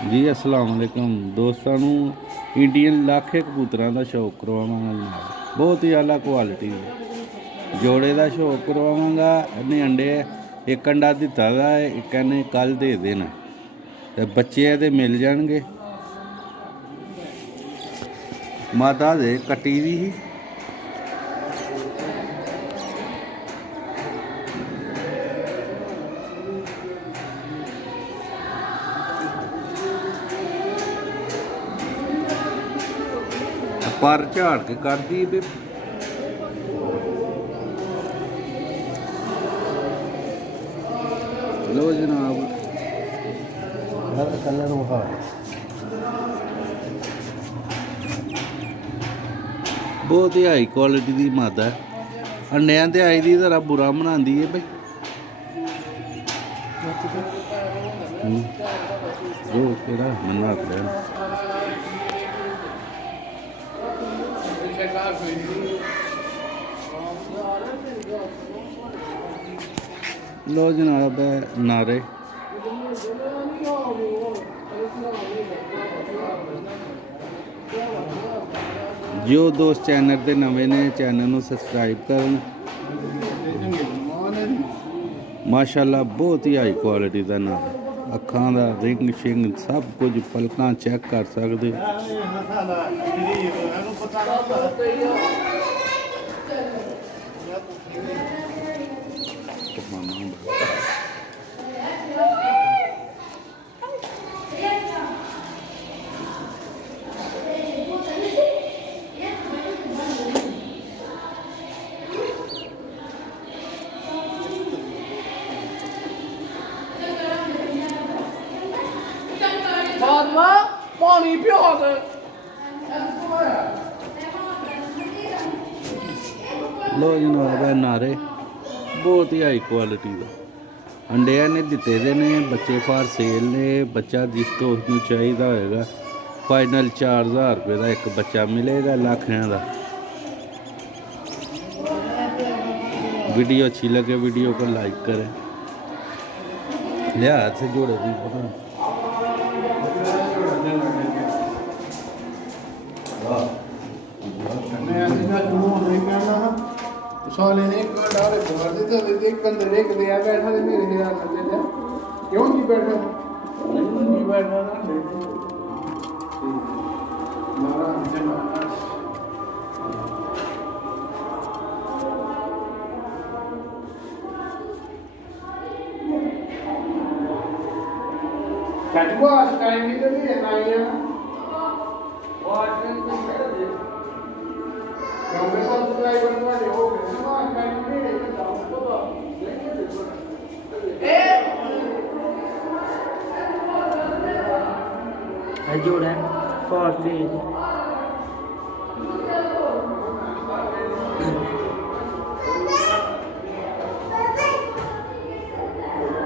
जी अस्सलाम वालेकुम दोस्तों इंडियन लाखे कबूतर का शौक करवावांगा बहुत ही आला क्वालिटी जोड़े का शौक करवावांगा। इन्हें अंडे एक अंडा दिता है, एक ने कल दे देना ते बच्चे ये मिल जाएंगे। माता दे कट्टी दी ही पर झाड़ के कर दी भी लो जनाब कलर बहुत ही हाई क्वालिटी की मादा है। अंडिया ते आई दी जरा बुरा बनाती है भाई जो केड़ा मना कर लो जनाब नारे जो दोस्त चैनल पे नवे ने चैनल को सबसक्राइब करन। माशाल्लाह बहुत ही हाई क्वालिटी का नार अखां दा रिंग शिंग सब कुछ पलकां चेक कर सकते। पानी पिया लो जनाब नारे बहुत ही हाई क्वालिटी का अंडे ने दिते दे ने बच्चे फार सेल ने। बच्चा जिस दोस्त को चाहिए होएगा फाइनल 4000 रुपये का एक बच्चा मिलेगा लाखियां का। वीडियो अच्छी लगे वीडियो को लाइक करें। लिहाज से जोड़े भी साले ने एक डाले भर देते एक अंदर एक दिया बैठा थे मेरे ख्याल से क्यों नहीं बैठा नहीं बैठा ना मारा हमसे मारा कटवा टाइम नहीं तो नहीं ना ये वाट में कुछ कर दे कंप्रेसर सप्लाई बनवा दे हो गया ना टाइम नहीं है तो ए जोड़ा फॉर